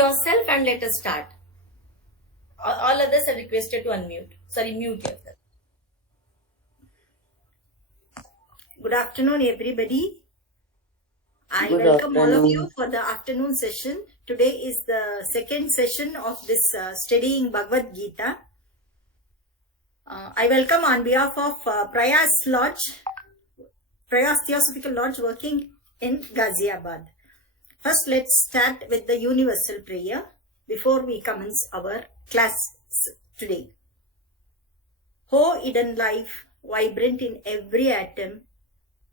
yourself and let us start. All others are requested to unmute. Sorry, mute yourself. Good afternoon, everybody. I Good welcome all of afternoon. you for the afternoon session. Today is the second session of this studying Bhagavad Gita. I welcome on behalf of Prayas Theosophical Lodge working in Ghaziabad. First, let's start with the universal prayer before we commence our class today. O hidden life, vibrant in every atom,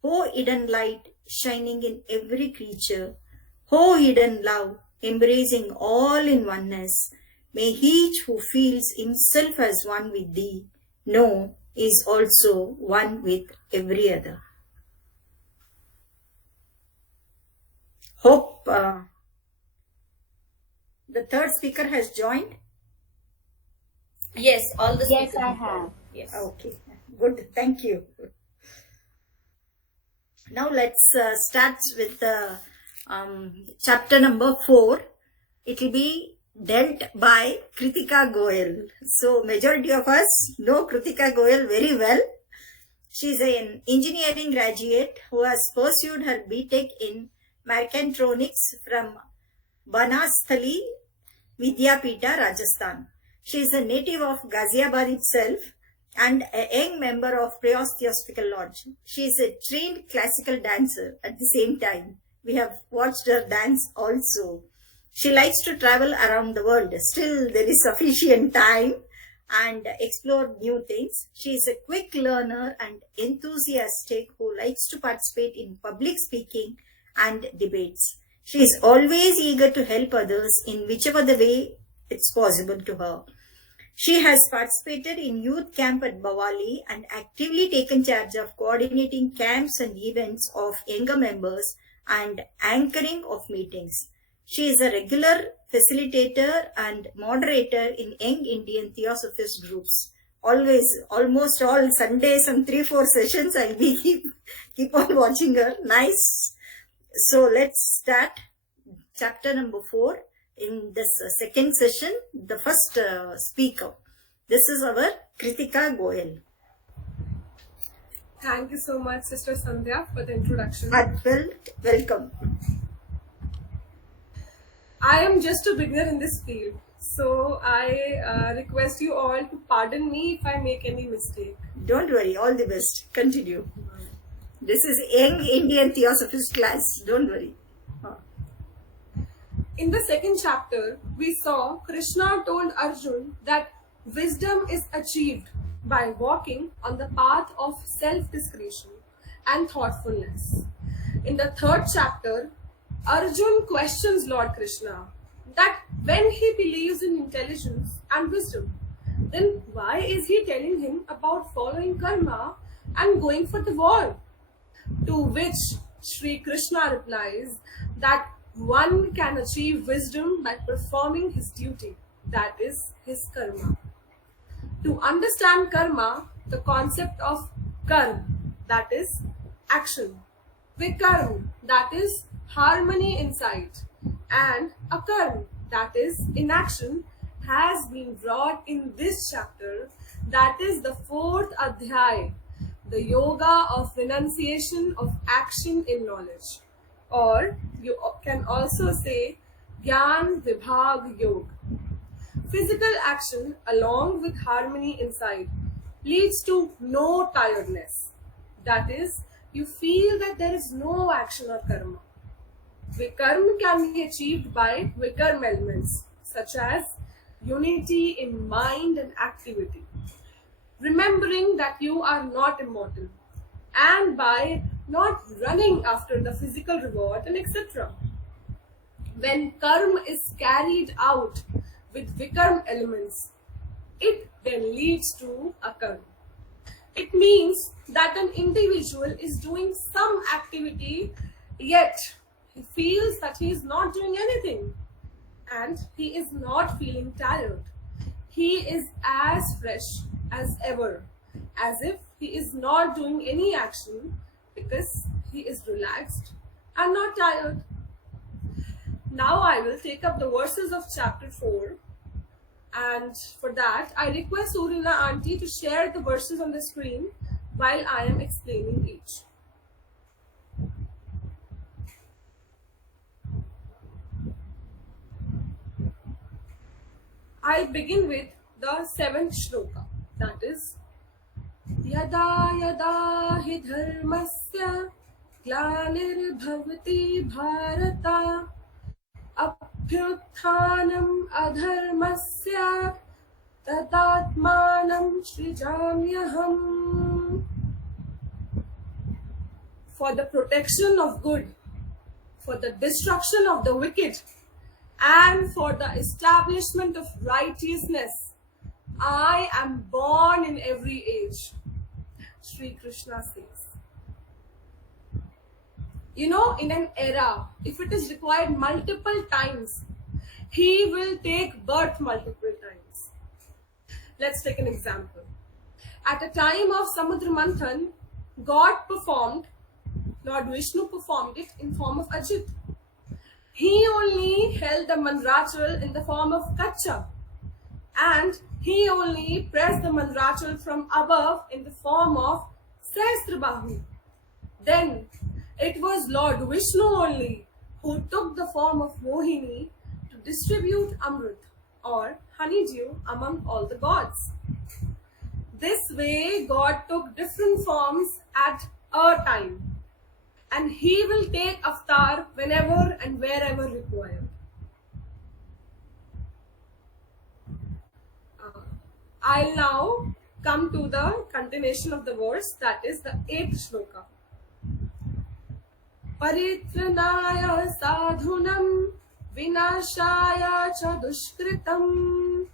O hidden light, shining in every creature, O hidden love, embracing all in oneness, may each who feels himself as one with thee know is also one with every other. Hope the third speaker has joined. Yes, all the Yes, speakers. I have. Yes. Okay, good, thank you. Now let's start with chapter number 4. It will be dealt by Kritika Goyal. So majority of us know Kritika Goyal very well. She is an engineering graduate who has pursued her BTech in Mechatronics from Banasthali Vidyapita, Rajasthan. She is a native of Ghaziabad itself and a young member of Prayas Theosophical Lodge. She is a trained classical dancer at the same time. We have watched her dance also. She likes to travel around the world. Still, there is sufficient time and explore new things. She is a quick learner and enthusiastic who likes to participate in public speaking and debates. She is always eager to help others in whichever the way it's possible to her. She has participated in youth camp at Bawali and actively taken charge of coordinating camps and events of younger members and anchoring of meetings. She is a regular facilitator and moderator in Young Indian Theosophist groups. Almost all Sundays and 3-4 sessions I'll be keep on watching her. Nice. So let's start chapter number 4. In this second session, the first speaker. This is our Kritika Goyal. Thank you so much, Sister Sandhya, for the introduction. Heartfelt welcome. I am just a beginner in this field, so I request you all to pardon me if I make any mistake. Don't worry, all the best. Continue. This is Young Indian Theosophist class. Don't worry. In the second chapter, we saw Krishna told Arjun that wisdom is achieved by walking on the path of self-discretion and thoughtfulness. In the third chapter, Arjun questions Lord Krishna that when he believes in intelligence and wisdom, then why is he telling him about following karma and going for the war? To which Sri Krishna replies that one can achieve wisdom by performing his duty, that is, his karma. To understand karma, the concept of karma, that is, action, vikarma, that is, harmony inside, and akarma, that is, inaction, has been brought in this chapter, that is the 4th adhyay, the yoga of renunciation of action in knowledge. Or you can also say Gyan Vibhag Yoga. Physical action along with harmony inside leads to no tiredness. That is, you feel that there is no action or karma. Vikarma can be achieved by vikarma elements such as unity in mind and activity, remembering that you are not immortal, and by not running after the physical reward and etc. When karma is carried out with vikarma elements, it then leads to akarma. It means that an individual is doing some activity, yet he feels that he is not doing anything and he is not feeling tired. He is as fresh as ever, as if he is not doing any action because he is relaxed and not tired. Now I will take up the verses of chapter 4, and for that I request Urina auntie to share the verses on the screen while I am explaining each. I'll begin with the 7th shloka, that is, Yada yada hi dharmasya glanirбhavati bharata abhyuthanam adharmasya tadatmanam srijamyaham. For the protection of good, for the destruction of the wicked, and for the establishment of righteousness, I am born in every age, Sri Krishna says. You know, in an era, if it is required multiple times, he will take birth multiple times. Let's take an example. At the time of Samudra Manthan, Lord Vishnu performed it in form of Ajit. He only held the Mandrachal in the form of Kacha, and he only pressed the Mandrachal from above in the form of Sahasrabahu. Then it was Lord Vishnu only who took the form of Mohini to distribute Amrit or honeydew among all the gods. This way God took different forms at a time, and he will take avatar whenever and wherever required. I'll now come to the continuation of the verse, that is the 8th shloka. Paritranaya sadhunam vinashaya cha dushkritam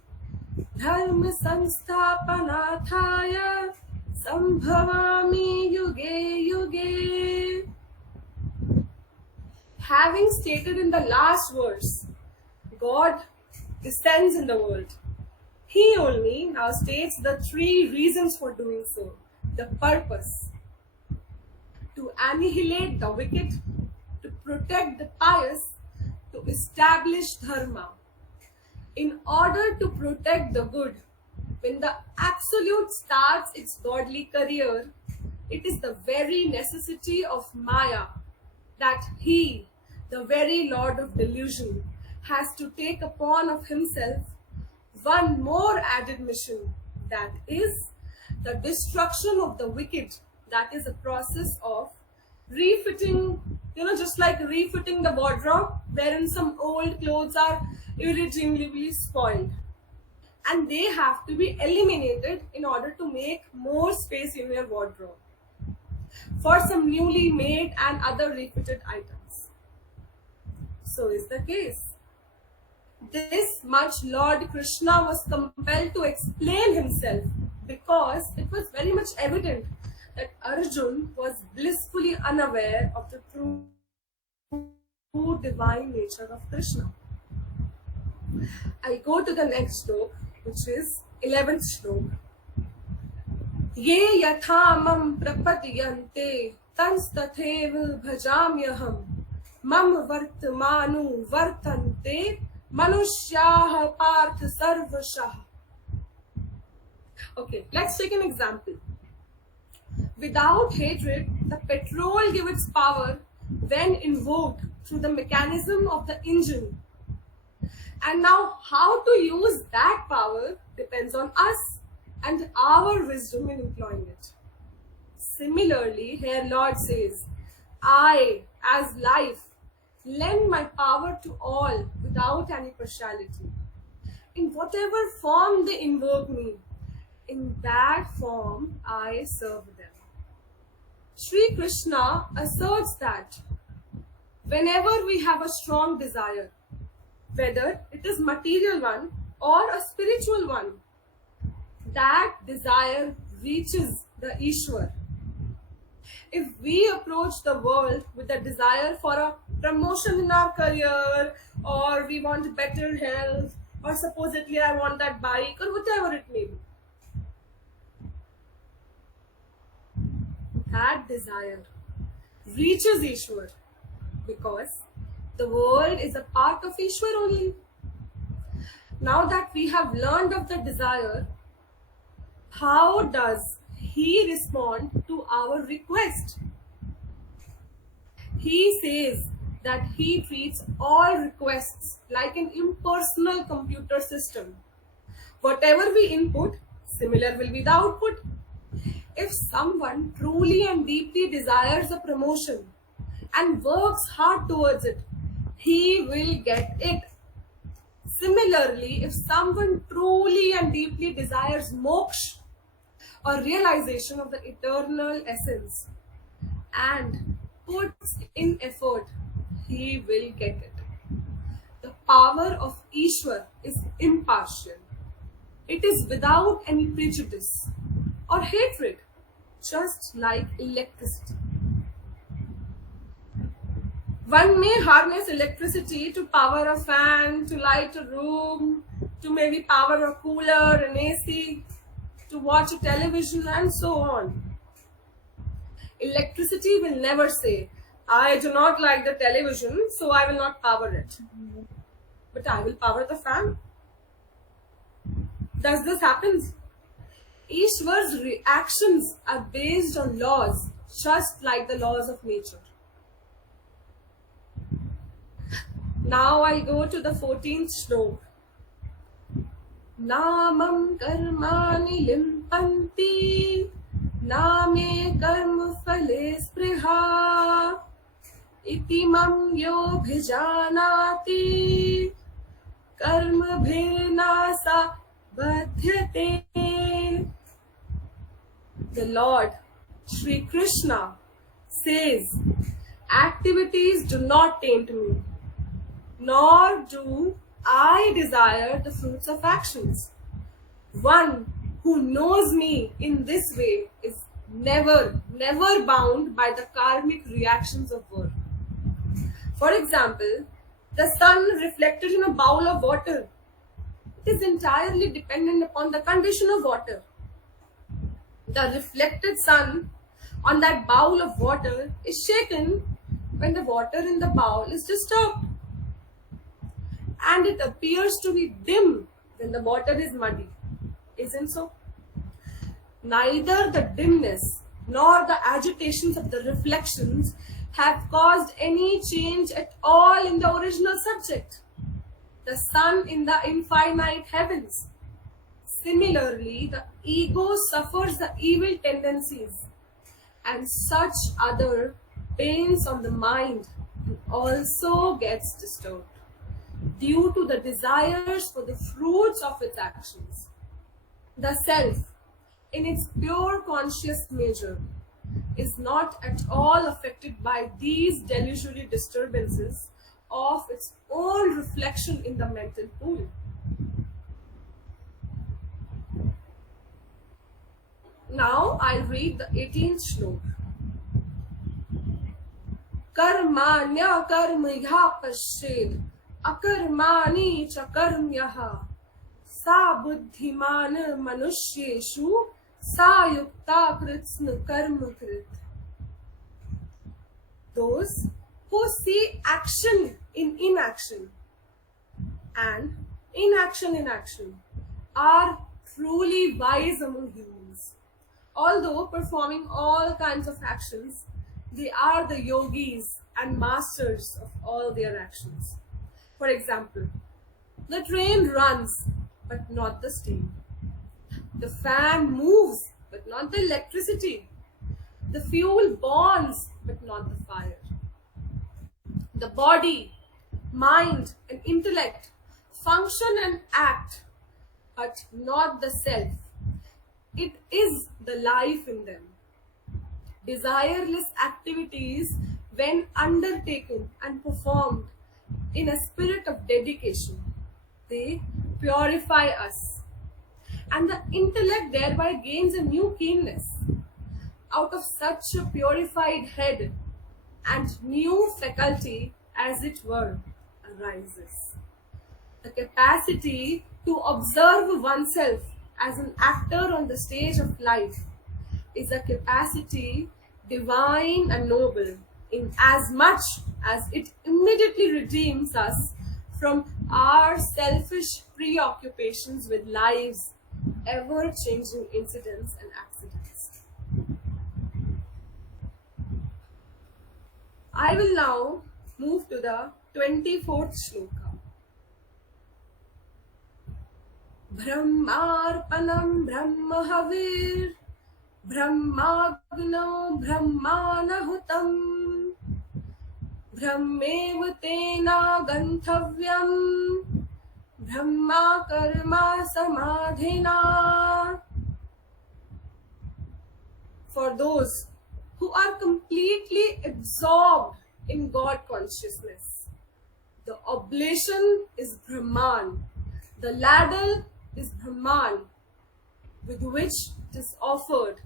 dharma samstapanathaya sambhavami yuge yuge. Having stated in the last verse, God descends in the world. He only now states the 3 reasons for doing so. The purpose: to annihilate the wicked, to protect the pious, to establish dharma. In order to protect the good, when the Absolute starts its godly career, it is the very necessity of Maya that he, the very Lord of delusion, has to take upon of himself one more added mission, that is the destruction of the wicked. That is a process of refitting, just like refitting the wardrobe, wherein some old clothes are irredeemably spoiled, and they have to be eliminated in order to make more space in your wardrobe for some newly made and other refitted items. So is the case. This much Lord Krishna was compelled to explain himself, because it was very much evident that Arjun was blissfully unaware of the true divine nature of Krishna. I go to the next slok, which is 11th slok. Ye yathamam prapadyante tanstathev bhajamyaham mam vartmanu vartante manushyaha parth sarvashah. Okay, let's take an example. Without hatred, the petrol gives its power when invoked through the mechanism of the engine. And now how to use that power depends on us and our wisdom in employing it. Similarly, here Lord says, I, as life, lend my power to all without any partiality. In whatever form they invoke me, in that form I serve them. Sri Krishna asserts that whenever we have a strong desire, whether it is material one or a spiritual one, that desire reaches the Ishwar. If we approach the world with a desire for a promotion in our career, or we want better health, or supposedly I want that bike, or whatever it may be, that desire reaches Ishwar, because The world is a part of Ishwar only. Now that we have learned of the desire, how does he respond to our request? He says that he treats all requests like an impersonal computer system. Whatever we input, similar will be the output. If someone truly and deeply desires a promotion and works hard towards it, he will get it. Similarly, if someone truly and deeply desires moksha or realization of the eternal essence and puts in effort, he will get it. The power of Ishwar is impartial. It is without any prejudice or hatred, just like electricity. One may harness electricity to power a fan, to light a room, to maybe power a cooler, an AC, to watch a television, and so on. Electricity will never say, I do not like the television, so I will not power it. But I will power the fan. Does this happen? Ishwar's reactions are based on laws, just like the laws of nature. Now I'll go to the 14th shlok. Namam karmani limpanti, name karma phale spriha, itimam yo bhijanati, karma bhinasa badhyate. The Lord, Shri Krishna, says, activities do not taint me, nor do I desire the fruits of actions. One who knows me in this way is never bound by the karmic reactions of work. For example, the sun reflected in a bowl of water. It is entirely dependent upon the condition of water. The reflected sun on that bowl of water is shaken when the water in the bowl is disturbed. And it appears to be dim when the water is muddy. Isn't so? Neither the dimness nor the agitations of the reflections have caused any change at all in the original subject, the sun in the infinite heavens. Similarly, the ego suffers the evil tendencies and such other pains on the mind and also gets disturbed due to the desires for the fruits of its actions. The self, in its pure conscious nature, is not at all affected by these delusory disturbances of its own reflection in the mental pool. Now I'll read the 18th shlok. Karmanya karmaya pashed akarmani cha karmyaha sa buddhiman manushyeshu sa yukta kritsna karmakrit. Those who see action in inaction and inaction in action are truly wise among humans. Although performing all kinds of actions, they are the yogis and masters of all their actions. For example, the train runs, but not the steam. The fan moves, but not the electricity. The fuel burns, but not the fire. The body, mind, and intellect function and act, but not the self. It is the life in them. Desireless activities, when undertaken and performed in a spirit of dedication, they purify us. And the intellect thereby gains a new keenness. Out of such a purified head and new faculty, as it were, arises the capacity to observe oneself as an actor on the stage of life is a capacity divine and noble in as much as it immediately redeems us from our selfish preoccupations with life's ever-changing incidents and accidents. I will now move to the 24th shloka. Brahmarpanam Brahmahavir Brahmagno Brahmanahutam Brahmev Tena Ganthavyam Brahma Karma Samadhina. For those who are completely absorbed in God consciousness, the oblation is Brahman, the ladle is Brahman with which it is offered.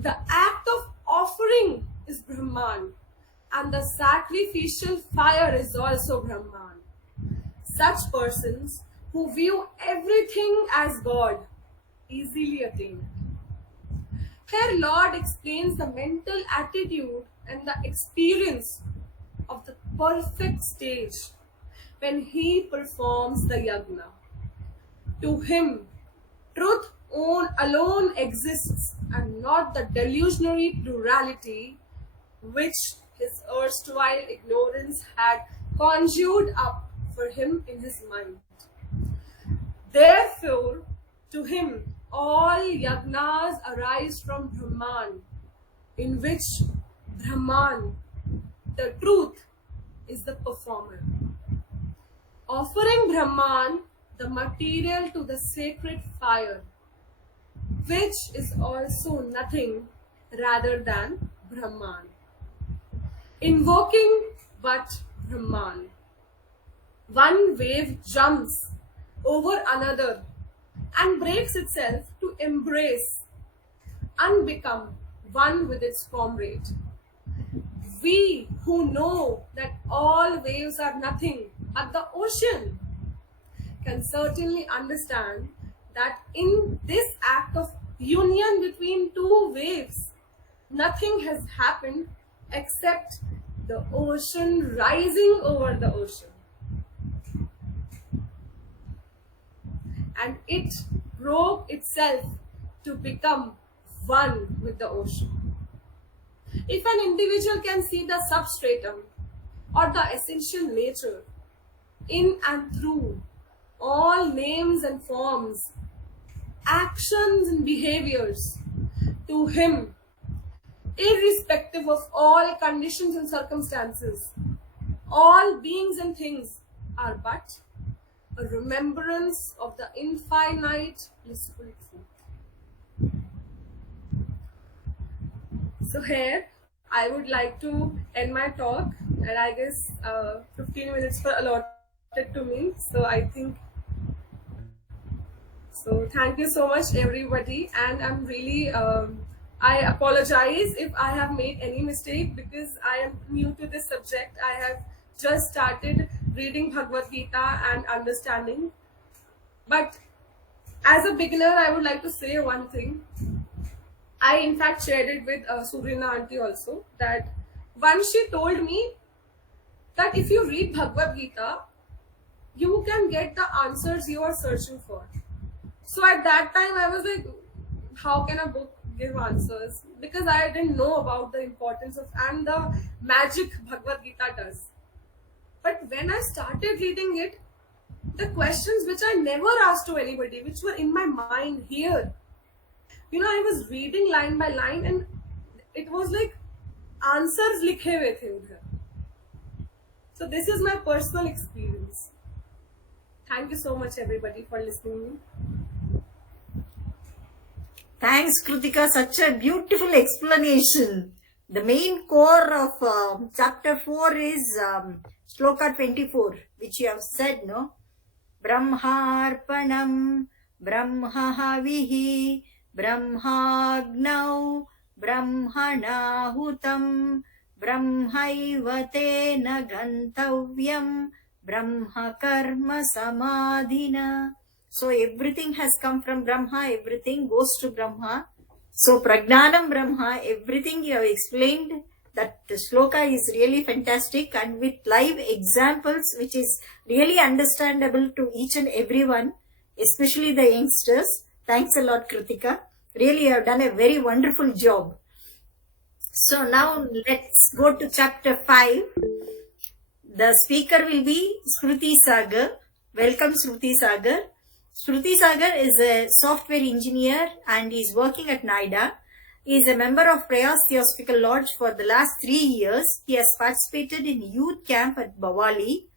The act of offering is Brahman, and the sacrificial fire is also Brahman. Such persons who view everything as God easily attain. Here Lord explains the mental attitude and the experience of the perfect stage when he performs the yagna. To him, truth alone exists and not the delusionary plurality which his erstwhile ignorance had conjured up for him in his mind. Therefore, to him, all yagnas arise from Brahman, in which Brahman, the truth, is the performer. Offering Brahman the material to the sacred fire, which is also nothing rather than Brahman. Invoking but Brahman. One wave jumps over another and breaks itself to embrace and become one with its comrade. We who know that all waves are nothing but the ocean can certainly understand that in this act of union between two waves, nothing has happened except the ocean rising over the ocean. And it broke itself to become one with the ocean. If an individual can see the substratum or the essential nature in and through all names and forms, actions and behaviors, to him, irrespective of all conditions and circumstances, all beings and things are but a remembrance of the infinite blissful truth. So here, I would like to end my talk, and I guess 15 minutes were allotted to me, so I think. So thank you so much everybody, and I'm really, I apologize if I have made any mistake because I am new to this subject. I have just started reading Bhagavad Gita and understanding. But as a beginner, I would like to say one thing. I in fact shared it with Surina auntie also, that once she told me that if you read Bhagavad Gita, you can get the answers you are searching for. So at that time I was like, how can a book give answers? Because I didn't know about the importance of and the magic Bhagavad Gita does. But when I started reading it, the questions which I never asked to anybody, which were in my mind here, you know, I was reading line by line and it was like answers likhe hue the udhar. So this is my personal experience. Thank you so much everybody for listening. Thanks, Kritika. Such a beautiful explanation. The main core of chapter 4 is Shloka 24, which you have said, no? Brahmarpanam, Brahmahavihi, Brahmagnau, Brahmanahutam, Brahmaivate Gantavyam, Brahma Karma Samadhina. So everything has come from Brahma, everything goes to Brahma. So Pragnanam Brahma, everything you have explained That sloka is really fantastic and with live examples which is really understandable to each and everyone, especially the youngsters. Thanks a lot, Kritika. Really, you have done a very wonderful job. So now let's go to chapter 5. The speaker will be Shruti Sagar. Welcome, Shruti Sagar. Shruti Sagar is a software engineer and is working at NIDA. He is a member of Prayas Theosophical Lodge for the last 3 years. He has participated in youth camp at Bawali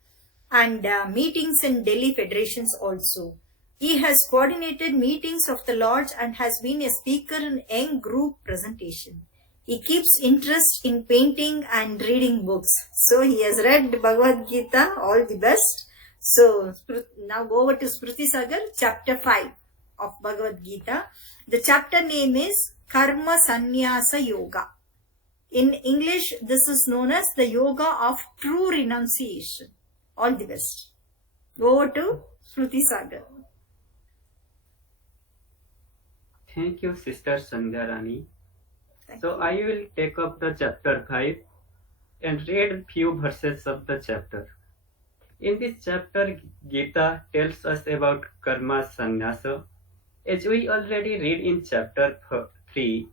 and meetings in Delhi federations also. He has coordinated meetings of the Lodge and has been a speaker in young group presentation. He keeps interest in painting and reading books. So he has read Bhagavad Gita, all the best. So now go over to Shruti Sagar, chapter 5 of Bhagavad Gita. The chapter name is Karma Sannyasa Yoga. In English, this is known as the Yoga of True Renunciation. All the best. Go over to Shruti Sagar. Thank you, Sister Sandhya Rani. So I will take up the chapter 5 and read few verses of the chapter. In this chapter, Gita tells us about karma sannyasa. As we already read in chapter 3,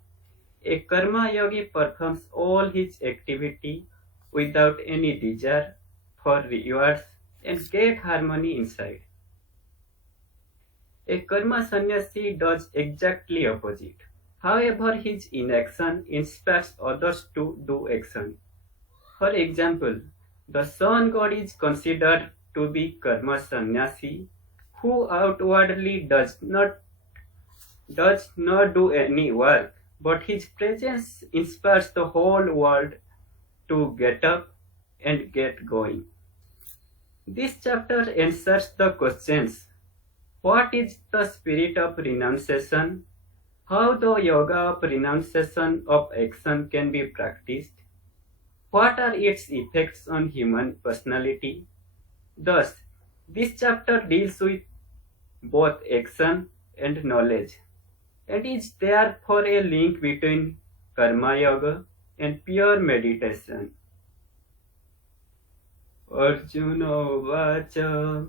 a karma yogi performs all his activity without any desire for rewards and get harmony inside. A karma sannyasi does exactly opposite. However, his inaction inspires others to do action. For example, the sun god is considered to be karma sannyasi, who outwardly does not do any work, but his presence inspires the whole world to get up and get going. This chapter answers the questions: what is the spirit of renunciation? How the yoga of renunciation of action can be practiced? What are its effects on human personality? Thus, this chapter deals with both action and knowledge, and is therefore a link between karma yoga and pure meditation. Arjuna vacha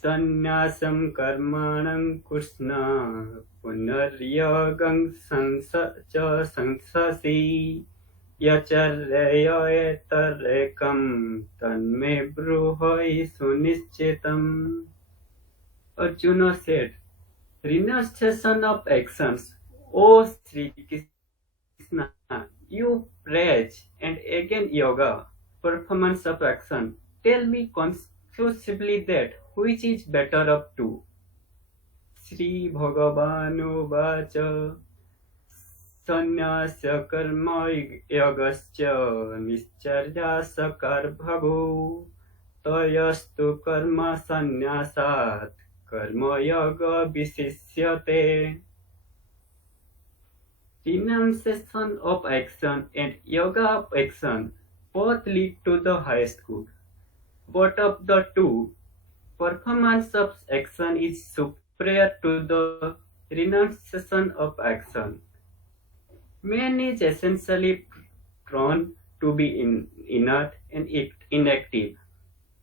sannyasam karmanam krishna punaryagam sansasi yacharyaetarekam tanme bruhai sunischitam. Arjuna said, renunciation of actions, O Sri Krishna, you praise and again yoga, performance of action. Tell me conclusively that which is better of two. Sri Bhagavano Vacha Sanyasya Karma Yogasya Nischarya Sakar Bhago Tayastu Karma Sanyasat Karma Yoga Visishyate. Renunciation of action and yoga of action both lead to the highest good. But of the two, performance of action is superior to the renunciation of action. Man is essentially prone to be inert and inactive.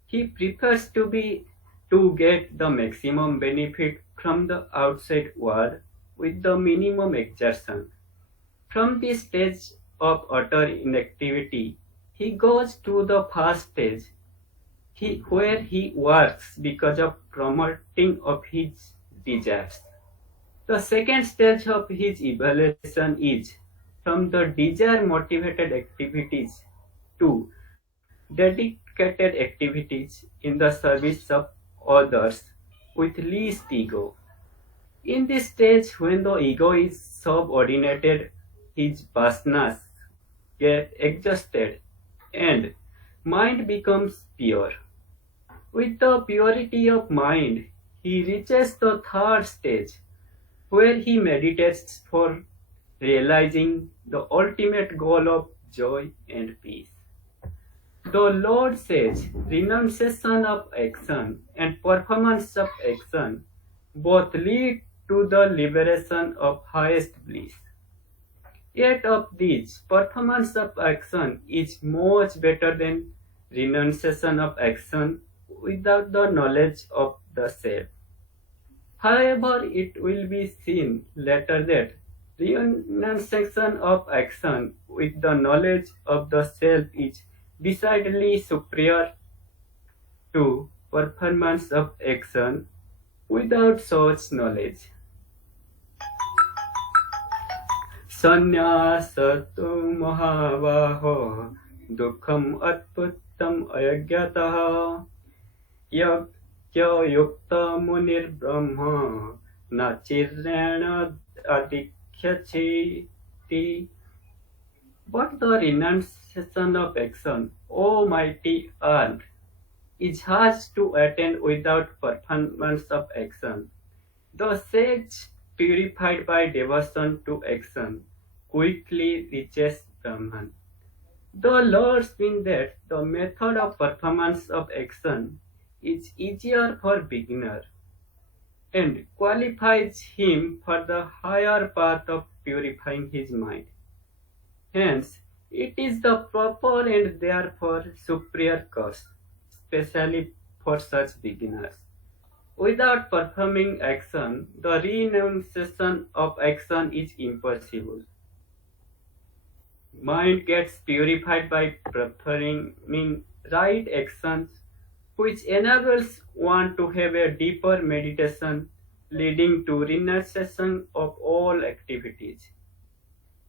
He prefers to get the maximum benefit from the outside world with the minimum exertion. From this stage of utter inactivity, he goes to the first stage, where he works because of promoting of his desires. The second stage of his evolution is from the desire-motivated activities to dedicated activities in the service of others with least ego. In this stage, when the ego is subordinated, his vasanas get exhausted and mind becomes pure. With the purity of mind, he reaches the third stage, where he meditates for realizing the ultimate goal of joy and peace. The Lord says renunciation of action and performance of action both lead to the liberation of highest bliss. Yet of these, performance of action is much better than renunciation of action without the knowledge of the self. However, it will be seen later that renunciation of action with the knowledge of the self is decidedly superior to performance of action without such knowledge. संन्यासतु महाबाहो दुःखम् अद्भुतम् अयज्ञतः यज्ञयुक्त मुनिर्ब्रह्म न चिरेण अधिक्ष्यति. But the renunciation of action, O mighty earth, is hard to attain without performance of action. The sage, purified by devotion to action, quickly reaches Brahman. The Lord means that the method of performance of action is easier for beginner and qualifies him for the higher path of purifying his mind. Hence, it is the proper and therefore superior course, especially for such beginners. Without performing action, the renunciation of action is impossible. Mind gets purified by performing right actions, which enables one to have a deeper meditation leading to renunciation of all activities.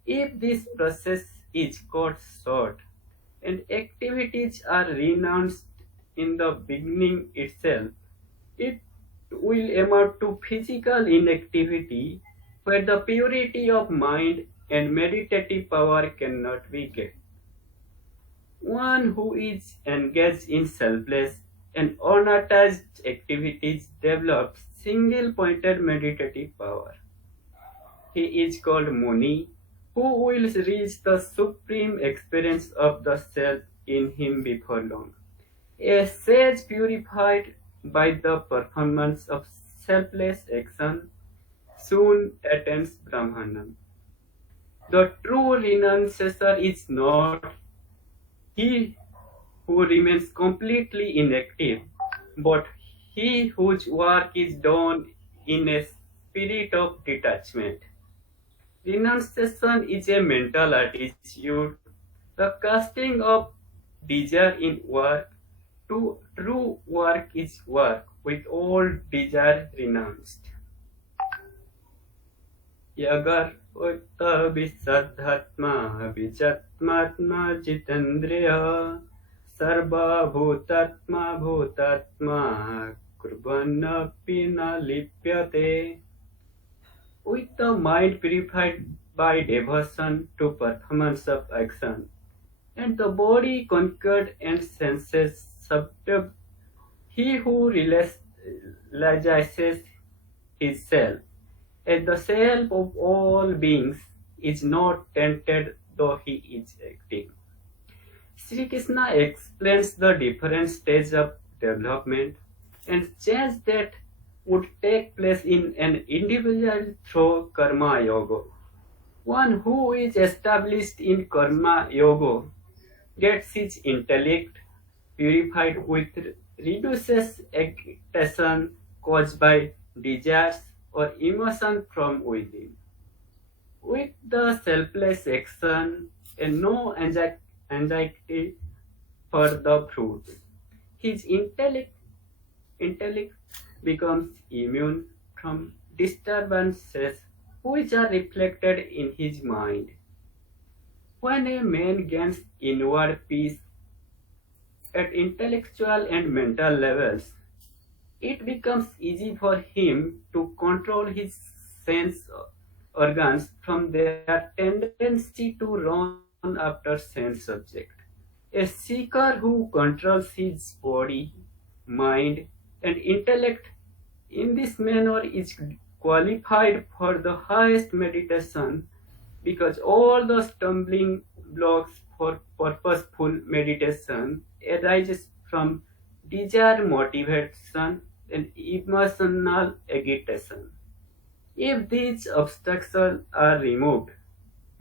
If this process is cut short and activities are renounced in the beginning itself, it will amount to physical inactivity where the purity of mind and meditative power cannot be gained. One who is engaged in selfless and unattached activities develops single-pointed meditative power. He is called Muni, who will reach the supreme experience of the self in him before long. A sage purified by the performance of selfless action soon attains Brahmanam. The true renunciator is not he who remains completely inactive, but he whose work is done in a spirit of detachment. Renunciation is a mental attitude, the casting of desire in work. True work is work with all desire renounced. Yagar Utta Visaddhatma Vijatmatma Jitendriya Sarva Bhutatma Bhutatma Kurvana Pina Lipyate. With the mind purified by devotion to performance of action, and the body conquered and senses subdued, he who realizes his self as the self of all beings is not tempted though he is acting. Sri Krishna explains the different stages of development and change that would take place in an individual through Karma Yoga. One who is established in Karma Yoga gets his intellect purified with reduces agitation caused by desires or emotion from within. With the selfless action and no anxiety for the fruit, his intellect becomes immune from disturbances which are reflected in his mind. When a man gains inward peace at intellectual and mental levels, it becomes easy for him to control his sense organs from their tendency to run after sense object. A seeker who controls his body, mind, and intellect in this manner is qualified for the highest meditation, because all the stumbling blocks for purposeful meditation arises from desire motivation and emotional agitation. If these obstacles are removed,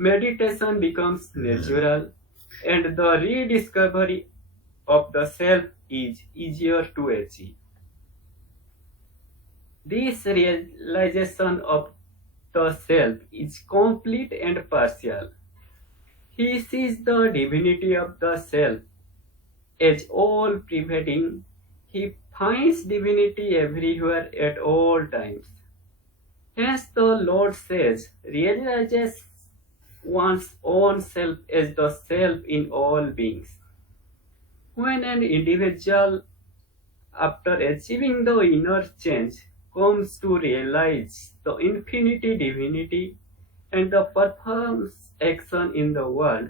meditation becomes natural, and the rediscovery of the self is easier to achieve. This realization of the self is complete and partial. He sees the divinity of the self as all pervading. He finds divinity everywhere at all times. Hence, the Lord says, realizes one's own self as the self in all beings. When an individual, after achieving the inner change, comes to realize the infinity divinity and the performs action in the world,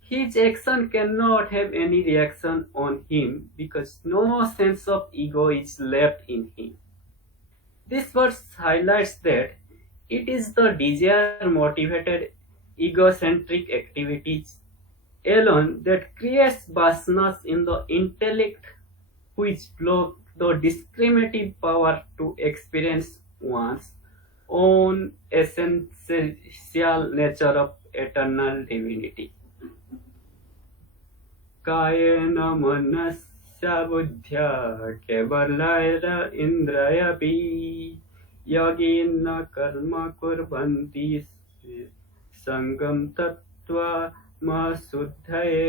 his action cannot have any reaction on him because no sense of ego is left in him. This verse highlights that it is the desire motivated egocentric activities alone that creates vasanas in the intellect, which block the discriminative power to experience one's own essential nature of eternal divinity. कायेन मनसा बुद्ध्या केवलैर इन्द्रियैरपि योगिन कर्म कुर्वन्ति संगम तत्त्वमशुद्धये.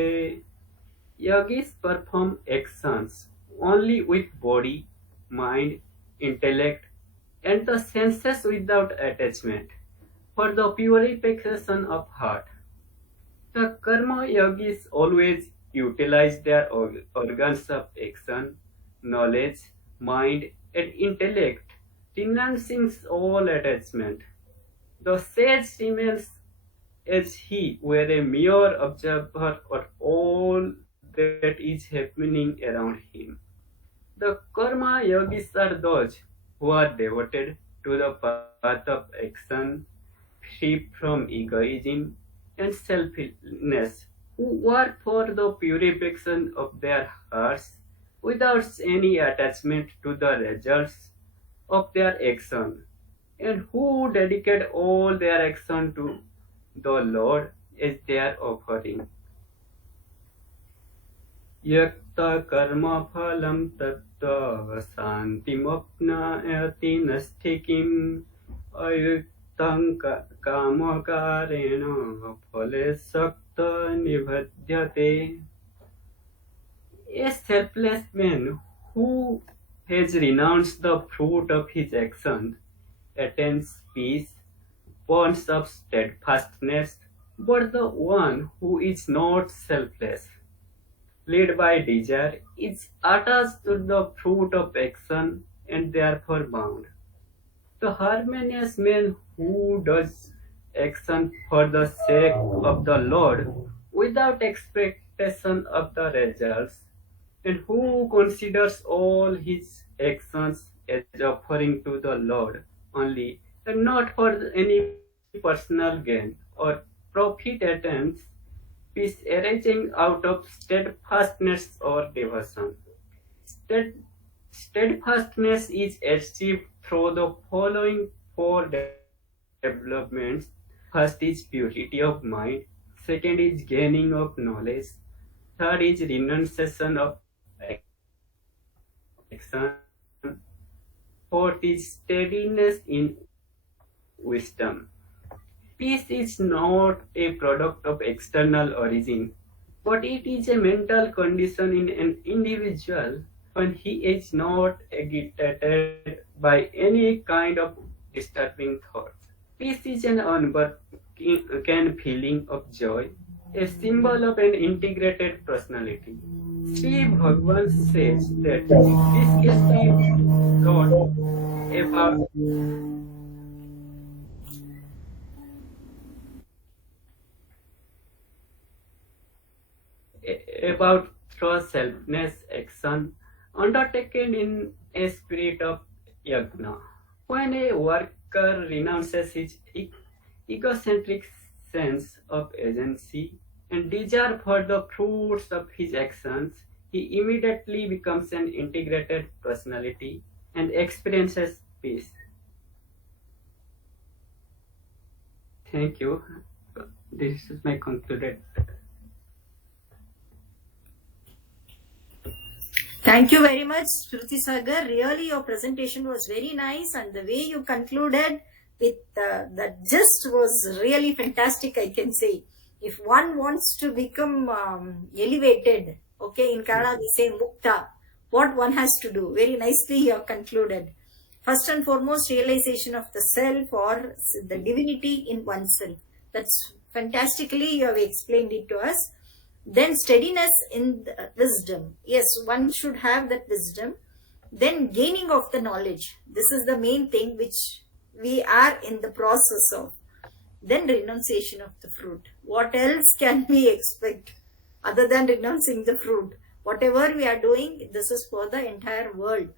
Yogis perform actions only with body, mind, intellect, and the senses without attachment for the purification of heart. The karma yogis always utilize their organs of action, knowledge, mind, and intellect, renouncing all attachment. The sage remains as he were a mere observer of all that is happening around him. The karma yogis are those who are devoted to the path of action, free from egoism and selfishness, who work for the purification of their hearts without any attachment to the results of their action, and who dedicate all their action to the Lord as their offering. Yakta karma phalam tattva santimapnayati nastikim ayuktam kamakarena phale sakta nibhadyate. A selfless man who has renounced the fruit of his actions attains peace, bonds of steadfastness, but the one who is not selfless, led by desire, is attached to the fruit of action and therefore bound. The harmonious man who does action for the sake of the Lord without expectation of the results, and who considers all his actions as offering to the Lord only, and not for any personal gain or profit, attempts peace arising out of steadfastness or devotion. Steadfastness is achieved through the following four developments. First is purity of mind, second is gaining of knowledge, third is renunciation of action, fourth is steadiness in wisdom. Peace is not a product of external origin, but it is a mental condition in an individual when he is not agitated by any kind of disturbing thoughts. Peace is an unbroken feeling of joy, a symbol of an integrated personality. Sri Bhagavan says that this can be thought about through selfless action undertaken in a spirit of yajna. When a worker renounces his egocentric sense of agency and desire for the fruits of his actions, he immediately becomes an integrated personality and experiences peace. Thank you. This is my concluded. Thank you very much, Shruti Sagar. Really, your presentation was very nice, and the way you concluded with the gist was really fantastic, I can say. If one wants to become elevated, okay, in Kannada we say mukta, what one has to do. Very nicely you have concluded. First and foremost, realization of the self or the divinity in oneself. That's fantastically you have explained it to us. Then steadiness in the wisdom. Yes, one should have that wisdom. Then gaining of the knowledge. This is the main thing which we are in the process of. Then renunciation of the fruit. What else can we expect other than renouncing the fruit? Whatever we are doing, this is for the entire world.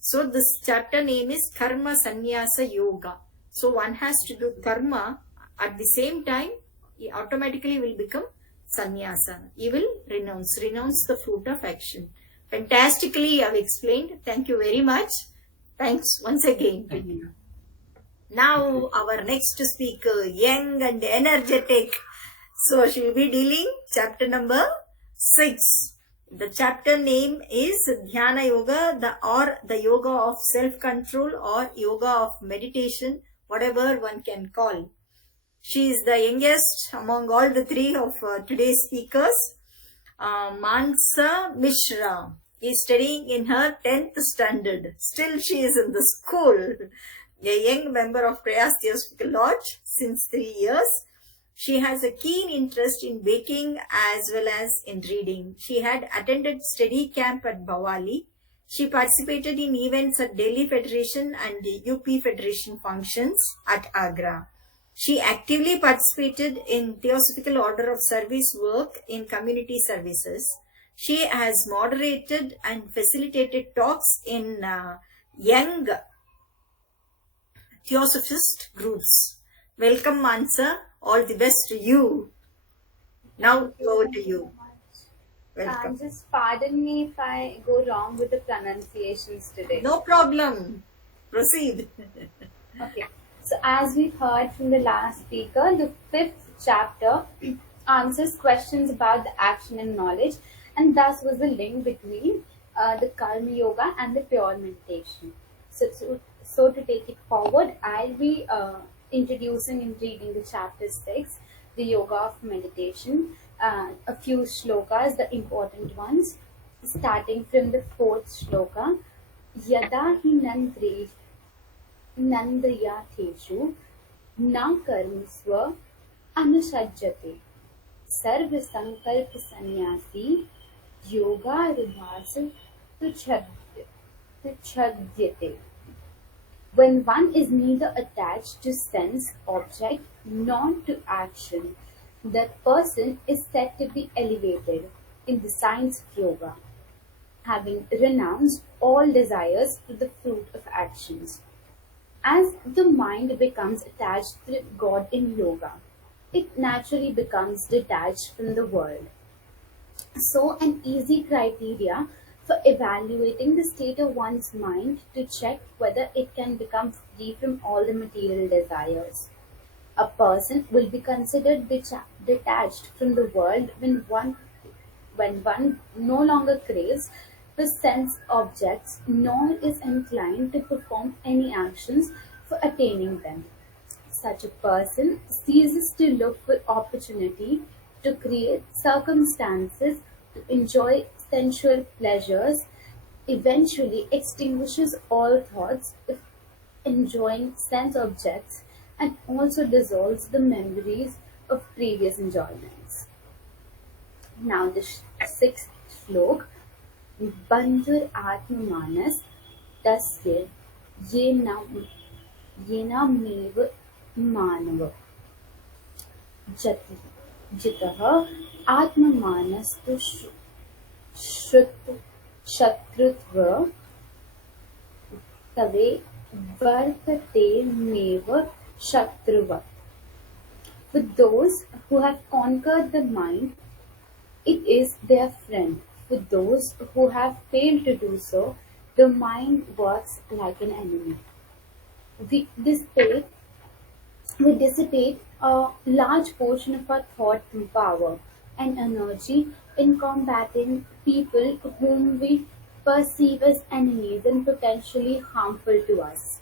So this chapter name is Karma Sannyasa Yoga. So one has to do karma at the same time, he automatically will become sannyasa. He will renounce the fruit of action. Fantastically you have explained. Thank you very much. Thanks once again. Thank you. Now our next speaker, young and energetic. So she will be dealing chapter number 6. The chapter name is Dhyana Yoga, the yoga of self-control or yoga of meditation, whatever one can call. She is the youngest among all the three of today's speakers. Mansa Mishra is studying in her 10th standard. Still she is in the school. A young member of Prayas Theosophical Lodge since 3 years. She has a keen interest in baking as well as in reading. She had attended study camp at Bawali. She participated in events at Delhi Federation and UP Federation functions at Agra. She actively participated in Theosophical Order of Service work in community services. She has moderated and facilitated talks in young Theosophist groups. Welcome, Mansa. All the best to you. Now over to you. Welcome. Just pardon me if I go wrong with the pronunciations today. No problem. Proceed. Okay. So as we heard from the last speaker, the 5th chapter answers questions about the action and knowledge, and thus was the link between the Karma Yoga and the pure meditation. So to take it forward, I'll be introducing and reading the chapter 6, the Yoga of Meditation, a few shlokas, the important ones, starting from the 4th shloka. Yada hi Nandriyateshu na karmasva anusajjate sarva sankalpa sannyasi yoga ribhasa tuchhadyate. When one is neither attached to sense, object, nor to action, that person is said to be elevated in the science of yoga, having renounced all desires for the fruit of actions. As the mind becomes attached to God in yoga, it naturally becomes detached from the world. So, an easy criteria for evaluating the state of one's mind to check whether it can become free from all the material desires. A person will be considered detached from the world when one no longer craves for sense objects nor is inclined to perform any actions for attaining them. Such a person ceases to look for opportunity to create circumstances to enjoy sensual pleasures, eventually extinguishes all thoughts of enjoying sense objects, and also dissolves the memories of previous enjoyments. Now the 6th slok. Bandhur Atmamanas Tasya Yenamev Manava Jitah Atmamanas Shatrutva Tave Vartate Meva Shatruva. For those who have conquered the mind, it is their friend. For those who have failed to do so, the mind works like an enemy. This faith we dissipate a large portion of our thought power and energy in combating people whom we perceive as enemies and potentially harmful to us.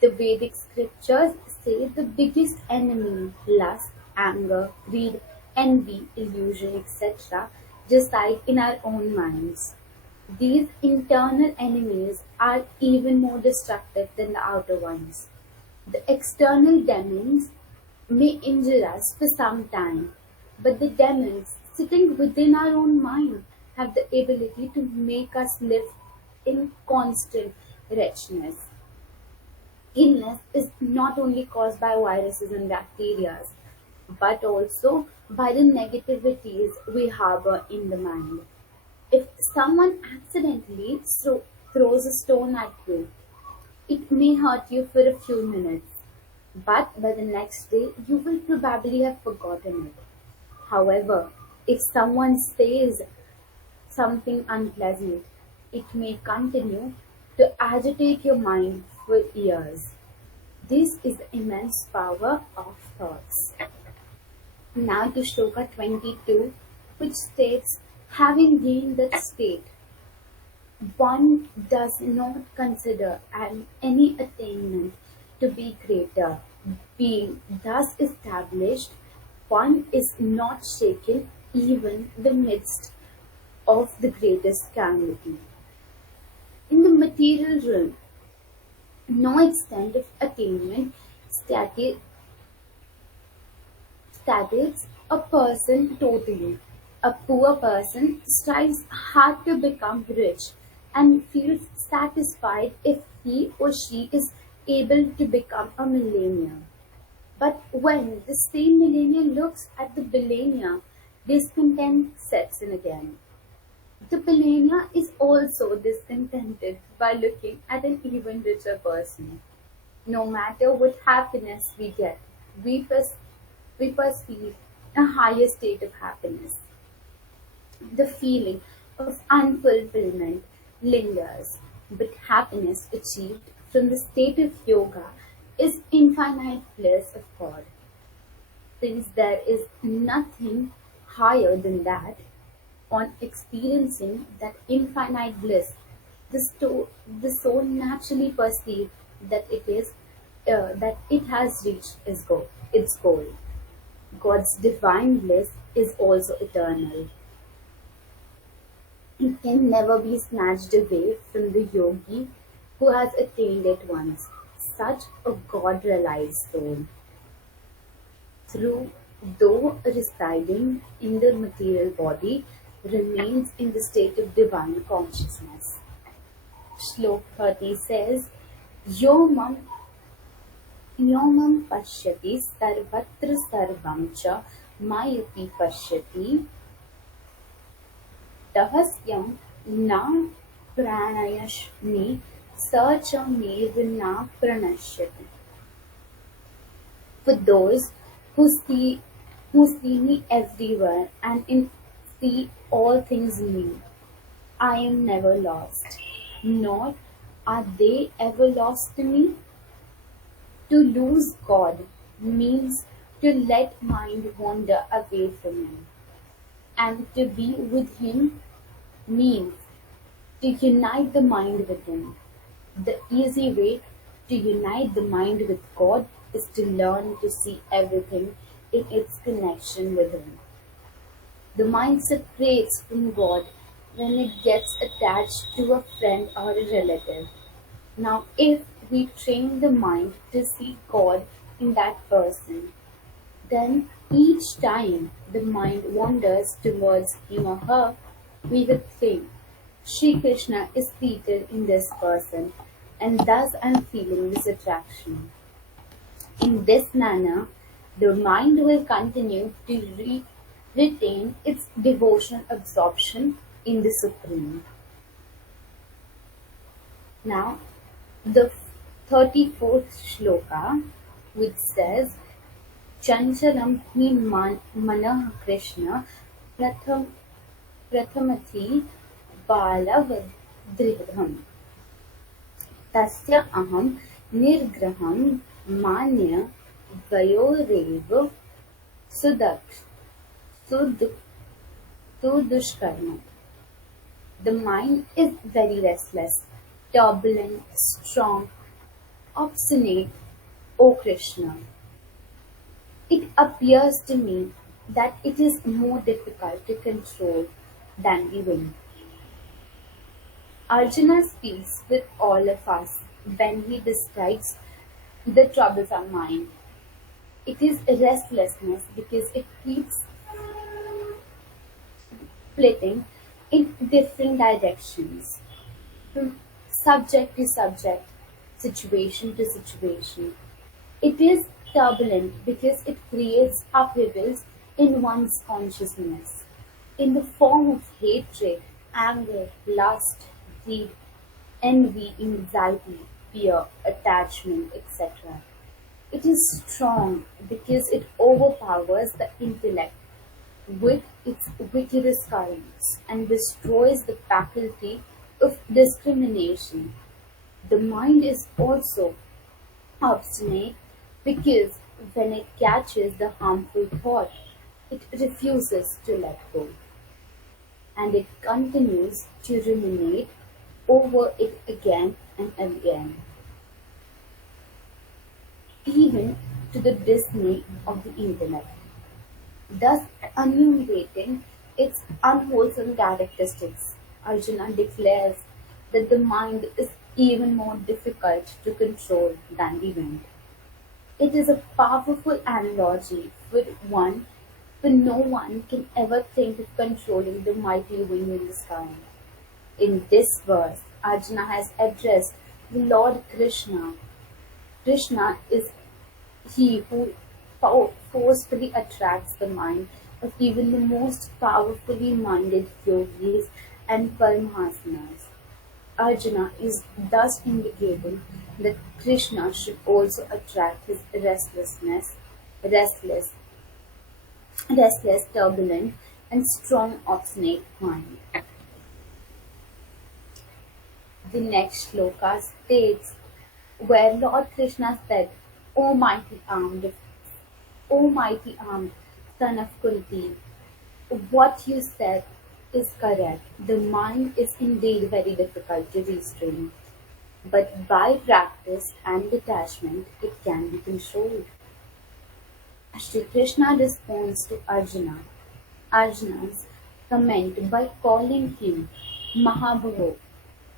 The Vedic scriptures say the biggest enemy, lust, anger, greed, envy, illusion, etc., reside in our own minds. These internal enemies are even more destructive than the outer ones. The external demons may injure us for some time, but the demons sitting within our own mind have the ability to make us live in constant wretchedness. Illness is not only caused by viruses and bacteria, but also by the negativities we harbor in the mind. If someone accidentally throws a stone at you, it may hurt you for a few minutes, but by the next day you will probably have forgotten it. However, if someone says something unpleasant, it may continue to agitate your mind for years. This is the immense power of thoughts. Now to Shloka 22, which states, having gained that state, one does not consider any attainment to be greater. Being thus established, one is not shaken even in the midst of the greatest calamity. In the material realm, no extent of attainment status a person totally. A poor person strives hard to become rich and feels satisfied if he or she is able to become a millionaire. But when the same millionaire looks at the billionaire, discontent sets in again. The billionaire is also discontented by looking at an even richer person. No matter what happiness we get, we perceive a higher state of happiness. The feeling of unfulfillment lingers, but happiness achieved from the state of yoga is infinite bliss of God. Since there is nothing higher than that, on experiencing that infinite bliss, the soul naturally perceives that it has reached its goal. God's divine bliss is also eternal. It can never be snatched away from the yogi who has attained it once. Such a God-realized soul, though residing in the material body, remains in the state of divine consciousness. Shlok 30 says, Yomam pashyati sarvatra sarvam cha mayati pashyati tahasyam na pranayashmi sacha med na pranashyati. For those who see me everywhere and see all things in me, I am never lost, nor are they ever lost to me. To lose God means to let mind wander away from Him, and to be with Him means to unite the mind with Him. The easy way to unite the mind with God is to learn to see everything in its connection with Him. The mind separates from God when it gets attached to a friend or a relative. Now, if we train the mind to see God in that person, then each time the mind wanders towards him or her, we would think, Sri Krishna is seated in this person, and thus I am feeling this attraction. In this manner, the mind will continue to retain its devotional absorption in the Supreme. Now, the 34th shloka, which says, Chanchalam hi manah Krishna prathamati balavadridham tasya aham nirgraham manya Vayorev Sudaksh Sud Dushkarma. The mind is very restless, turbulent, strong, obstinate, O Krishna. It appears to me that it is more difficult to control than the wind. Arjuna speaks with all of us when he describes the troublesome mind. It is restlessness because it keeps splitting in different directions, from subject to subject, situation to situation. It is turbulent because it creates upheavals in one's consciousness in the form of hatred, anger, lust, greed, envy, anxiety, fear, attachment, etc. It is strong because it overpowers the intellect with its vigorous currents and destroys the faculty of discrimination. The mind is also obstinate because when it catches the harmful thought, it refuses to let go and it continues to ruminate over it again and again, even to the dismay of the intellect, thus enumerating its unwholesome characteristics. Arjuna declares that the mind is even more difficult to control than the wind. It is a powerful analogy for no one can ever think of controlling the mighty wind in the sky. In this verse, Arjuna has addressed the Lord Krishna. Krishna is he who forcefully attracts the mind of even the most powerfully minded yogis and paramahasanas. Arjuna is thus indicating that Krishna should also attract his restless, turbulent, and strong, obstinate mind. The next shloka states where Lord Krishna said, O mighty armed son of Kunti, what you said is correct. The mind is indeed very difficult to restrain, but by practice and detachment it can be controlled. Shri Krishna responds to Arjuna's comment by calling him Mahabhavo,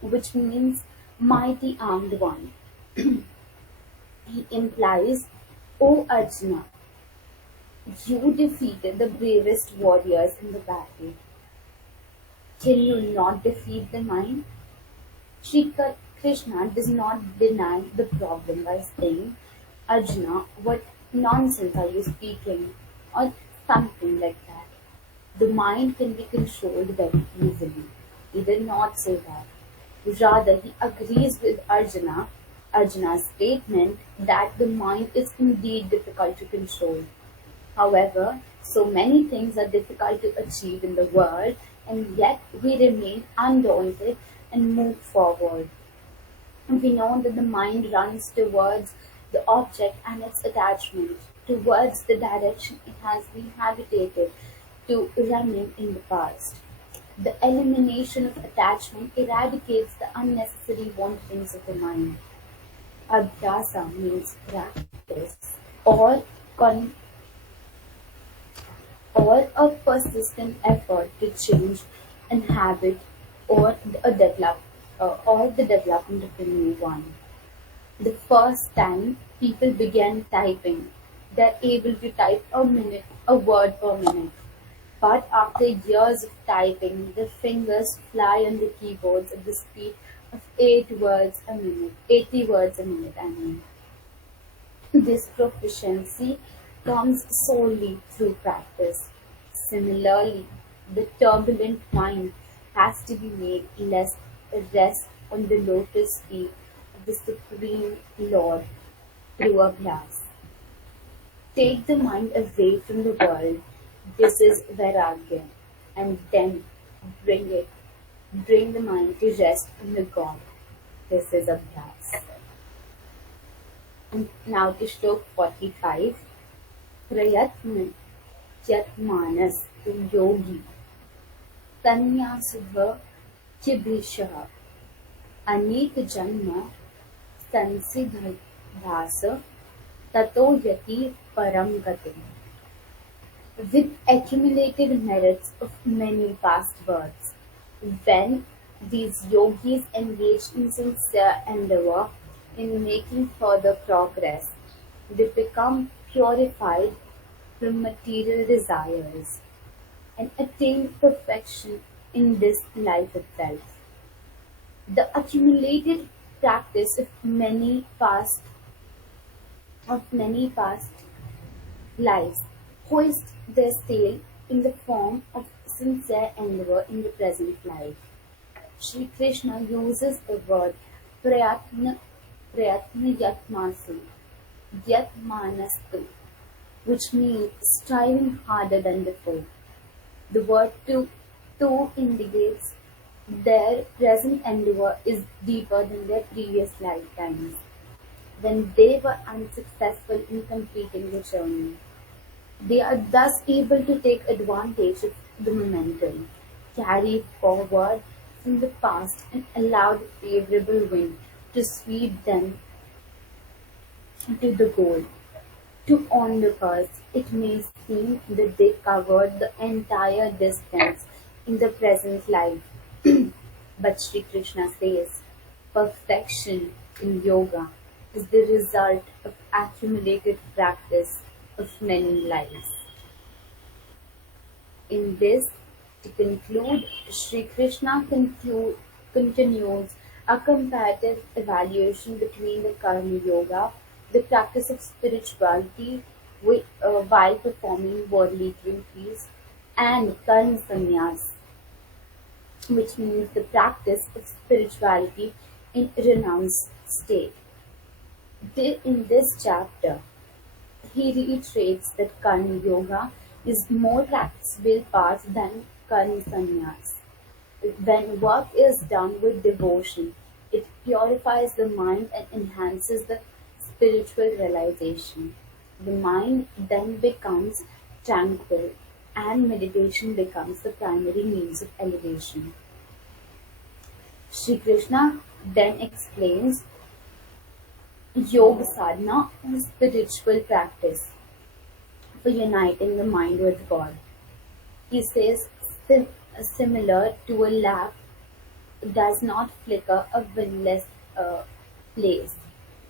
which means mighty armed one. He implies, O Arjuna, you defeated the bravest warriors in the battle. Can you not defeat the mind? Shri Krishna does not deny the problem by saying, Arjuna, what nonsense are you speaking? Or something like that. The mind can be controlled very easily. He did not say that. Rather, he agrees with Arjuna's statement that the mind is indeed difficult to control. However, so many things are difficult to achieve in the world, and yet we remain undaunted and move forward. And we know that the mind runs towards the object and its attachment, towards the direction it has been habituated to running in the past. The elimination of attachment eradicates the unnecessary wanderings of the mind. Abhyasa means practice or a persistent effort to change an habit or the development of a new one. The first time people began typing, they're able to type a word per minute. But after years of typing, the fingers fly on the keyboards at the speed of 80 words a minute. This proficiency comes solely through practice. Similarly, the turbulent mind has to be made rest on the lotus feet of the Supreme Lord through Abhyas. Take the mind away from the world. This is Vairagya, and then bring the mind to rest in the God. This is Abhyas. Now to Shlok 45. Prayatna Yatmanas Yogi Tanyasubha Chibishah Anek Janma Sansidhasa Tato Yati Param Gatim. With accumulated merits of many past births, when these yogis engage in sincere endeavor in making further progress, they become purified from material desires and attain perfection in this life itself. The accumulated practice of many past lives hoist their sail in the form of sincere endeavor in the present life. Sri Krishna uses the word prayatna, prayatna yatmasu, yatmanastu, which means striving harder than before. The word to indicates their present endeavor is deeper than their previous lifetimes, when they were unsuccessful in completing the journey. They are thus able to take advantage of the momentum carried forward from the past and allow the favorable wind to sweep them to the goal. To onlookers, it may seem that they covered the entire distance in the present life. But Sri Krishna says, perfection in yoga is the result of accumulated practice of many lives. In this, to conclude, Sri Krishna continues a comparative evaluation between the Karma Yoga, the practice of spirituality while performing worldly duties, and Karma Sannyas, which means the practice of spirituality in renounced state. In this chapter, he reiterates that Karma Yoga is more practicable path than Karma Sannyas. When work is done with devotion, it purifies the mind and enhances the spiritual realization. The mind then becomes tranquil and meditation becomes the primary means of elevation. Sri Krishna then explains yoga sadhana or spiritual practice for uniting the mind with God. He says, similar to a lamp does not flicker a windless place.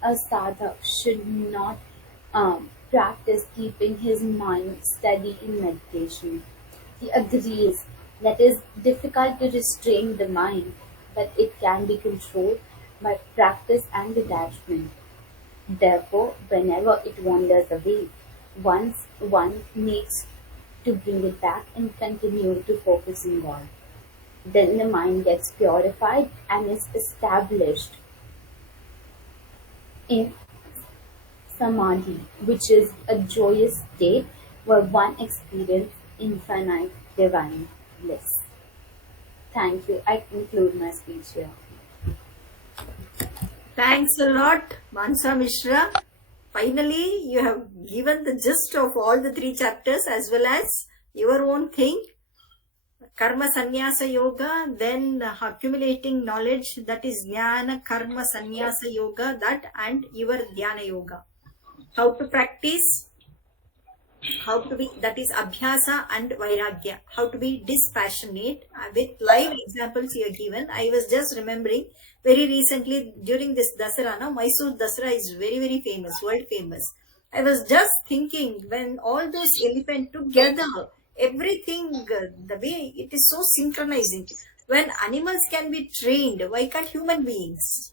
A sadhak should not practice keeping his mind steady in meditation. He agrees that it is difficult to restrain the mind, but it can be controlled by practice and detachment. Therefore, whenever it wanders away, once one makes to bring it back and continue to focus on God. Then the mind gets purified and is established in samadhi, which is a joyous state where one experiences infinite divine bliss. Thank you. I conclude my speech here. Thanks a lot, Mansa Mishra. Finally, you have given the gist of all the 3 chapters as well as your own thing. Karma Sannyasa Yoga, then accumulating knowledge, that is Jnana Karma Sannyasa Yoga, that and your Dhyana Yoga. How to practice, how to be, that is Abhyasa and Vairagya. How to be dispassionate with live examples you are given. I was just remembering very recently during this Dasara, Mysore Dasara is very, very famous, world famous. I was just thinking when all those elephants together, everything, the way it is so synchronizing. When animals can be trained, why can't human beings?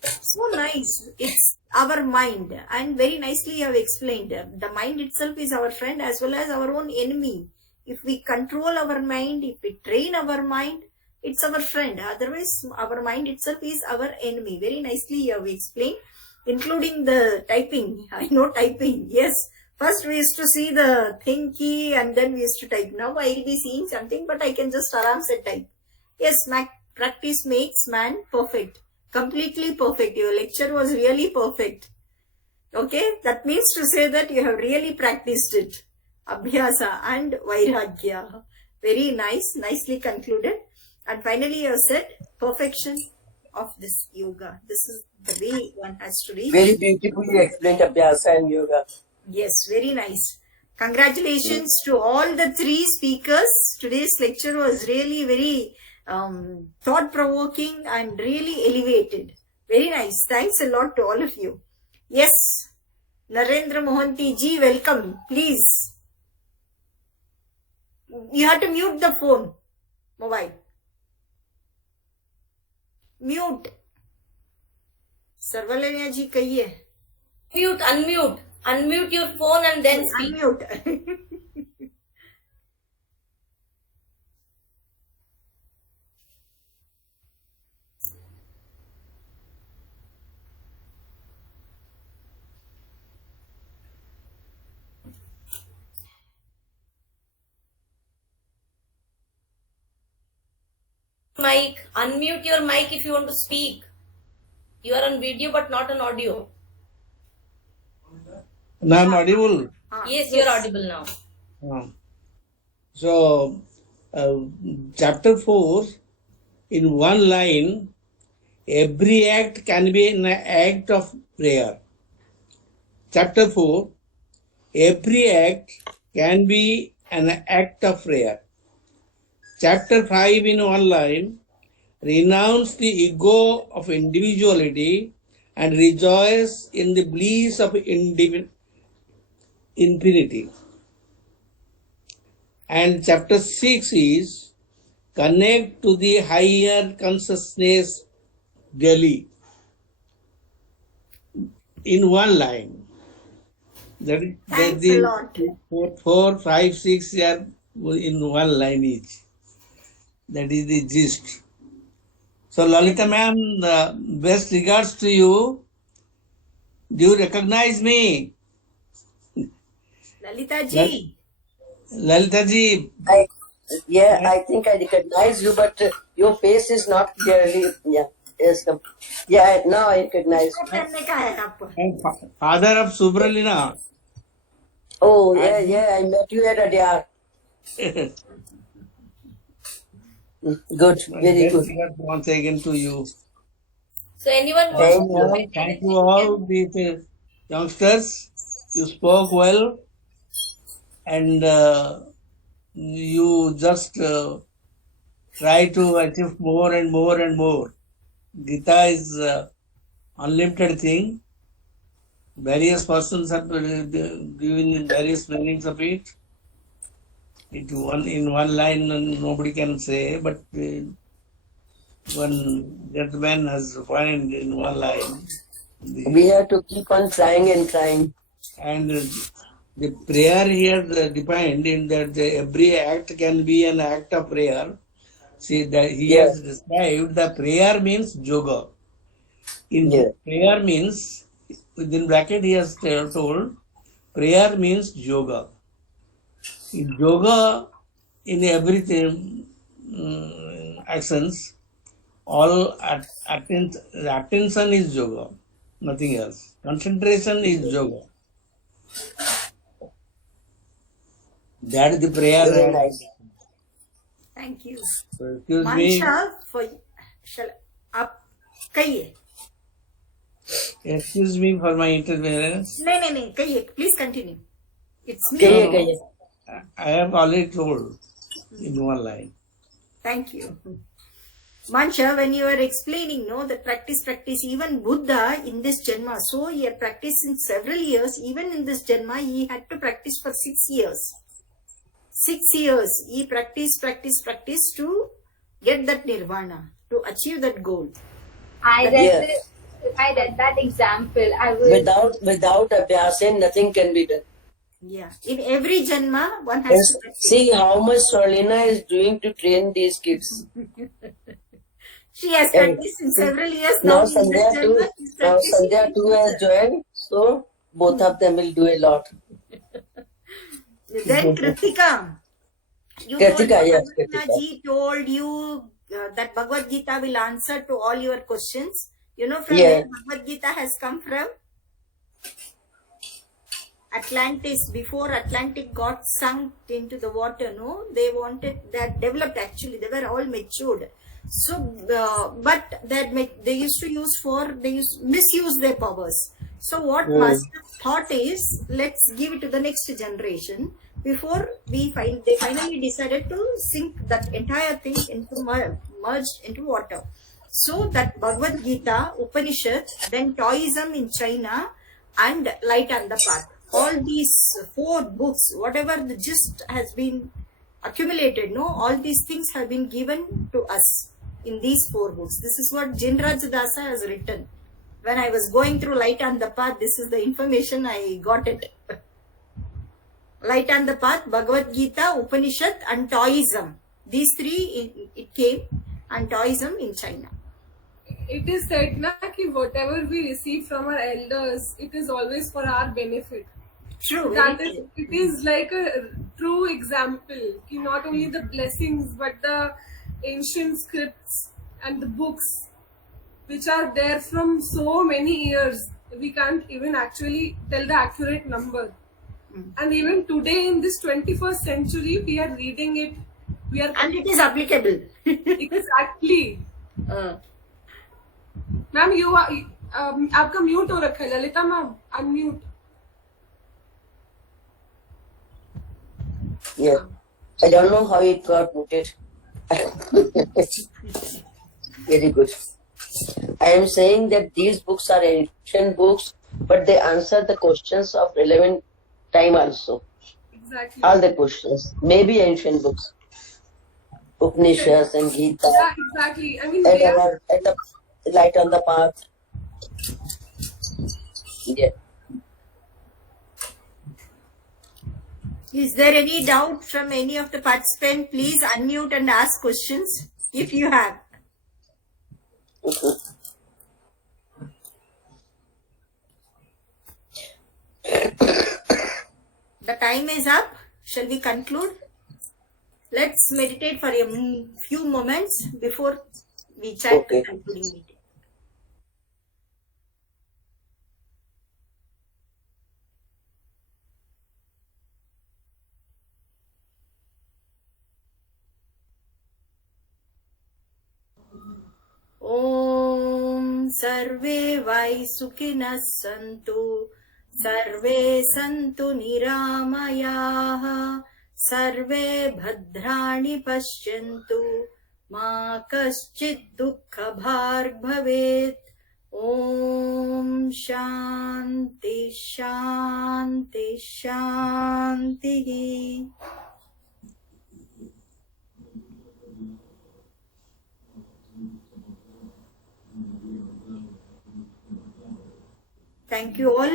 So nice. It's our mind, and very nicely you have explained. The mind itself is our friend as well as our own enemy. If we control our mind, if we train our mind, it's our friend. Otherwise, our mind itself is our enemy. Very nicely you have explained, including the typing. I know typing. Yes. First we used to see the thing key and then we used to type. Now I will be seeing something, but I can just aramse type. Yes, practice makes man perfect. Completely perfect. Your lecture was really perfect. Okay, that means to say that you have really practiced it. Abhyasa and Vairagya. Very nice, nicely concluded. And finally, you have said perfection of this yoga. This is the way one has to reach. Very beautifully explained Abhyasa and yoga. Yes, very nice. Congratulations to all the three speakers. Today's lecture was really very thought-provoking and really elevated. Very nice. Thanks a lot to all of you. Yes, Narendra Mohanty ji, welcome. Please. You have to mute the phone, mobile. Mute. Sarvalanya ji, kahiye. Unmute your phone and then speak. Unmute. Mic. Unmute your mic if you want to speak. You are on video but not on audio. Now I'm audible. Yes, you are audible now. So, chapter 4, in one line, every act can be an act of prayer. Chapter 4, every act can be an act of prayer. Chapter 5, in one line, renounce the ego of individuality and rejoice in the bliss of infinity. And chapter 6 is connect to the higher consciousness daily. In one line. Thanks a lot. 4, 5, 6 are in one line each. That is the gist. So Lalita ma'am, best regards to you. Do you recognize me? Lalita ji. Lalita ji, I think I recognize you, but your face is not clearly. Yeah, yes, yeah. Now I recognize you. करने का है आपको. father of Subralina. Oh, yeah. I met you at Adyar. Good, very Best good. regards once again to you. So anyone wants Thank to you. comment Thank anything? you all the youngsters. You spoke well and you just try to achieve more and more and more. Gita is unlimited thing. Various persons have given various meanings of it. In one line nobody can say, but one gentleman has defined in one line. We have to keep on trying and trying. And the prayer here defined in that every act can be an act of prayer. See that he has described the prayer means yoga. In prayer means, within bracket he has told, prayer means yoga. In yoga, in everything actions, all attention is yoga, nothing else. Concentration is yoga. That is the prayer. Very nice. Thank you. So, excuse me. Mansha, for आप कहिए. Excuse me for my interference. नहीं कहिए. Please continue. It's me. कहिए. I have already told in one line. Thank you. Mansha, when you are explaining, that practice, even Buddha in this Janma, so he had practiced in several years, even in this Janma, he had to practice for 6 years. 6 years, he practiced to get that nirvana, to achieve that goal. I read that example. I was Without Abhyasa, nothing can be done. Yeah. In every Janma, one has to practice. See how much Sarlina is doing to train these kids. She has practiced in several years Now in this Janma, she's practicing Sandhya too has joined, so both of them will do a lot. Then Kritika, Kritika. Ji told you that Bhagavad Gita will answer to all your questions. You know from Yeah. where Bhagavad Gita has come from? Atlantis, before Atlantic got sunk into the water, no, they wanted that developed actually. They were all matured. So, but they used to misuse their powers. So what Master thought is, let's give it to the next generation. Before they finally decided to sink that entire thing into merged into water. So that Bhagavad Gita, Upanishad, then Taoism in China, and Light and the Path. All these 4 books, whatever the gist has been accumulated, no, all these things have been given to us in these 4 books. This is what Jinraj Dasa has written. When I was going through Light and the Path, this is the information I got it. Light and the Path, Bhagavad Gita, Upanishad, and Taoism. These 3 it came, and Taoism in China. It is said na ki whatever we receive from our elders, it is always for our benefit. True. It is like a true example. Ki not only the blessings, but the ancient scripts and the books which are there from so many years. We can't even actually tell the accurate number. And even today in this 21st century, we are reading it. And it is applicable. Exactly. Ma'am, you are आपका mute हो रखा है Lalita ma'am unmute Yeah. I don't know how it got muted. Very good. I am saying that these books are ancient books, but they answer the questions of relevant time also. Exactly. All the questions. Maybe ancient books. Upanishads and Gita. Yeah, exactly. I mean, they are, At the Light on the Path. Yeah. Is there any doubt from any of the participants? Please unmute and ask questions if you have. The time is up. Shall we conclude? Let's meditate for a few moments before we chant the Okay. concluding meeting. ॐ सर्वे वै सुखिनः सन्तु सर्वे सन्तु निरामयाः सर्वे भद्राणि पश्यन्तु मा कश्चित् दुःखभाग् भवेत् ॐ शान्ति शान्ति शान्तिः Thank you all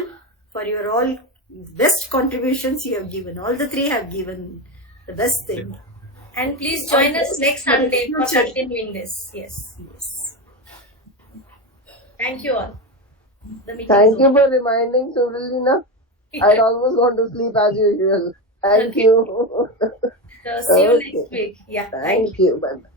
for your all best contributions you have given. All the 3 have given the best thing. And please join us next Sunday for Future. continuing this. Yes. Yes. Thank you all. The meeting is Thank over. you for reminding, Suralina. I'd almost want to sleep as usual. Thank you. So see you Okay. next week. Yeah. Thank you. Bye-bye.